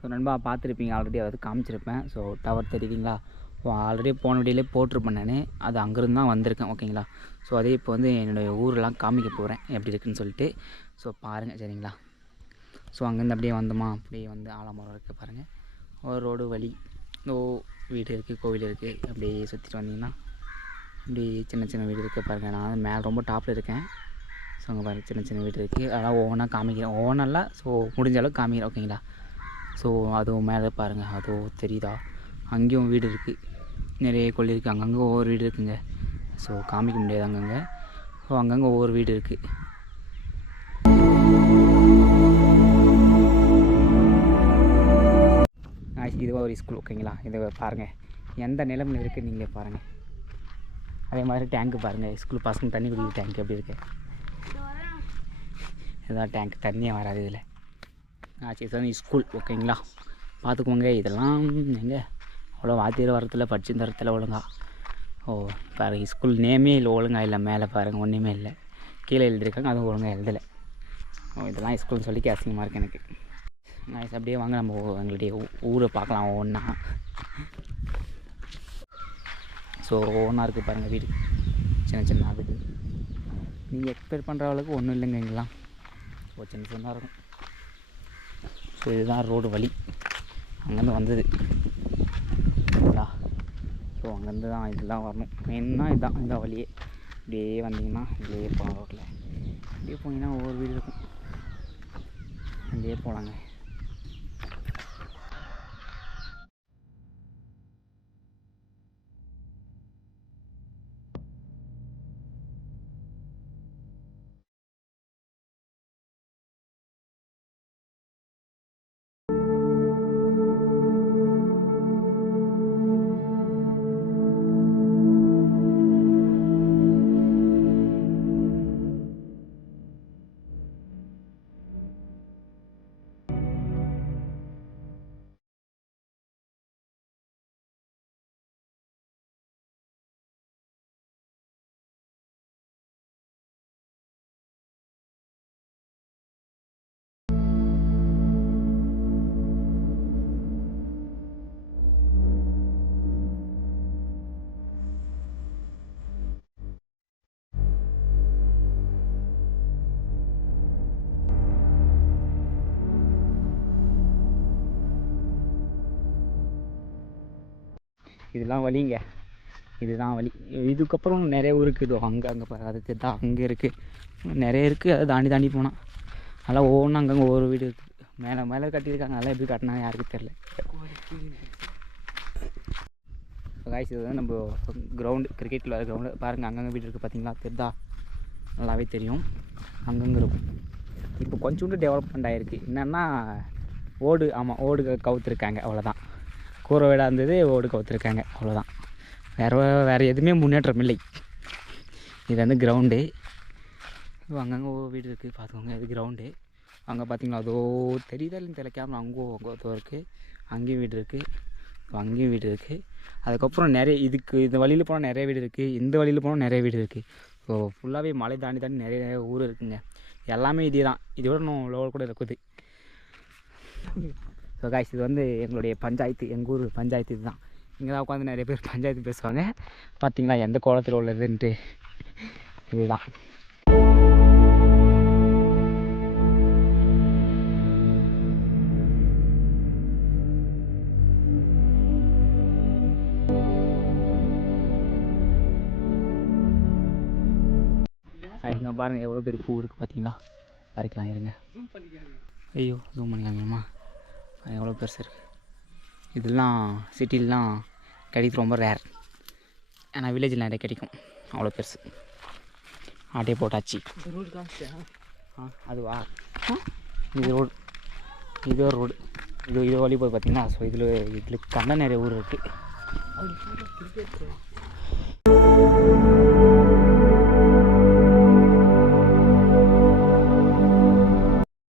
So நண்பா பார்த்துருப்பீங்க. Already அதாவது காமிச்சிருப்பேன். ஸோ டவர் தெரியுதுங்களா? ஸோ ஆல்ரெடி போன வீடியோலே போட்டிருப்பேன் நான். அது அங்கேருந்து தான் வந்திருக்கேன் ஓகேங்களா? ஸோ அதே இப்போ வந்து என்னுடைய ஊரெலாம் காமிக்க போகிறேன் எப்படி இருக்குன்னு சொல்லிட்டு. ஸோ பாருங்கள் சரிங்களா? ஸோ அங்கேருந்து அப்படியே வந்தோமா? அப்படியே வந்து ஆலமரம் இருக்குது பாருங்கள் ஒரு ரோடு வழி. ஓ வீடு இருக்குது கோவில் இருக்குது அப்படியே சுற்றிட்டு வந்தீங்கன்னா இப்படி சின்ன சின்ன வீடு இருக்குது பாருங்கள் நான் மேலே ரொம்ப டாப்பில் இருக்கேன். ஸோ அங்கே பாருங்கள் சின்ன சின்ன வீடு இருக்குது அதெல்லாம் ஒவ்வொன்றா காமிக்கிறேன். ஒவ்வொன்றா ஸோ முடிஞ்ச அளவுக்கு காமிக்கிறேன் ஓகேங்களா? ஸோ அதுவும் மேலே பாருங்கள் அதுவும் தெரியுதா? அங்கேயும் வீடு இருக்குது நிறைய கொள்ளி இருக்குது அங்கங்கே ஒவ்வொரு வீடு இருக்குங்க. ஸோ காமிக்க முடியாது அங்கங்கே. ஸோ அங்கங்கே ஒவ்வொரு வீடு இருக்குது இதுவாக ஒரு ஸ்கூல் ஓகேங்களா இதை பாருங்கள் எந்த நிலமில் இருக்குது நீங்களே பாருங்கள் அதே மாதிரி டேங்க்கு பாருங்கள் ஸ்கூல் பசங்க தண்ணி குடிக்கிற டேங்க் எப்படி இருக்கு? இதுதான் டேங்க் தண்ணியே வராது இதில். ஆச்சு இதுதான் ஸ்கூல் ஓகேங்களா பார்த்துக்கோங்க இதெல்லாம் எங்கே? அவ்வளோ வாத்தியார் வரத்தில் படிச்சு தரத்தில் ஒழுங்கா. ஓ பாருங்க ஸ்கூல் நேமே இல்லை ஒழுங்கா இல்லை மேலே பாருங்கள் ஒன்றுமே இல்லை. கீழே எழுதியிருக்காங்க அதுவும் ஒழுங்காக எழுதலை. ஓ இதெல்லாம் ஸ்கூல்னு சொல்லி அசிங்கமாக இருக்குது எனக்கு. நைஸ் அப்படியே வாங்க நம்ம எங்களுடைய ஊரை பார்க்கலாம் ஒவ்வொன்றா ஸோ ஒவ்வொன்றா இருக்குது பாருங்கள் வீடு. சின்ன சின்ன வீடு நீங்கள் எக்ஸ்பெக்ட் பண்ணுற அளவுக்கு ஒன்றும் இல்லைங்க எங்கெல்லாம். ஓ சின்ன சின்னதாக இருக்கும். ஸோ இதுதான் ரோடு வழி. அங்கேருந்து வந்தது. ஸோ அங்கேருந்து தான் இதெல்லாம் வரணும். மெயினாக இதுதான் இந்த வழியே. இப்படியே வந்தீங்கன்னா இப்படியே போகலாம் ரோட்டில் இப்படியே போனீங்கன்னா ஒவ்வொரு வீடு இருக்கும். அப்படியே போகலாங்க இதெல்லாம் வழிங்க இதுதான் வழி இதுக்கப்புறம் நிறைய ஊர் இருக்குது. இதோ அங்கே அங்கே பாரு. அது அங்கே இருக்குது நிறைய இருக்குது அதை தாண்டி தாண்டி போனால் நல்லா ஒவ்வொன்றும் அங்கங்கே ஒவ்வொரு வீடு இருக்குது மேலே மேலே கட்டியிருக்காங்க. நல்லா எப்படி கட்டினா யாருக்கும் தெரில காய்ச்சி இது நம்ம கிரவுண்டு கிரிக்கெட்டில் வர கிரவுண்டு பாருங்கள் அங்கங்கே வீடு இருக்குது பார்த்தீங்களா? தெரிதா நல்லாவே தெரியும். அங்கங்கே இருக்கும். இப்போ கொஞ்சோண்டு டெவலப்மெண்ட் ஆகிருக்கு என்னென்னா ஓடு ஆமாம் ஓடு கவுத்துருக்காங்க. அவ்வளோதான் கூரை வீடாக இருந்தது ஓடு கவுத்துருக்காங்க அவ்வளோதான் வேறு வேறு எதுவுமே முன்னேற்றம் இல்லை. இது வந்து கிரவுண்டு அங்கங்கே வீடு இருக்குது பார்த்துக்கோங்க இது கிரவுண்டு அங்கே பார்த்தீங்களா அதோ தெரியுதா இல்லைன்னு தெரியல கேமரா அங்கோ அங்கே இருக்குது அங்கேயும் வீடு இருக்குது அங்கேயும் வீடு இருக்குது அதுக்கப்புறம் நிறைய இதுக்கு இந்த வழியில் போனால் நிறைய வீடு இருக்குது இந்த வழியில் போனால் நிறைய வீடு இருக்குது ஸோ ஃபுல்லாகவே மலை தாண்டி தாண்டி நிறைய ஊர் இருக்குங்க. எல்லாமே இதே தான் இதோட இன்னும் லெவல் கூட இருக்குது. ஸோ காய்ஸ் இது வந்து எங்களுடைய பஞ்சாயத்து. எங்கள் ஊர் பஞ்சாயத்து இதுதான். இங்கே தான் உட்காந்து நிறைய பேர் பஞ்சாயத்து பேசுவாங்க. பார்த்தீங்களா எந்த கோலத்தில் உள்ளதுன்ட்டு. இதுதான். பாருங்கள் எவ்வளோ பெரிய பூ இருக்குது பார்த்தீங்களா பறிக்கலாம் இருங்க. ஐயோ ஜூம் பண்ணிக்காமியம்மா எவ்வளோ பெருசு இருக்குது இதெல்லாம் சிட்டிலலாம் கிடைக்கிறது ரொம்ப ரேர் ஆனால் வில்லேஜில் நிறைய கிடைக்கும். அவ்வளோ பெருசு. ஆட்டே போட்டாச்சு. ஆ அதுவா? இது ரோடு இது ஒரு ரோடு இது இது வழி போய் பார்த்தீங்கன்னா ஸோ இதில் இதில் கண்ண நிறைய ஊர் இருக்குது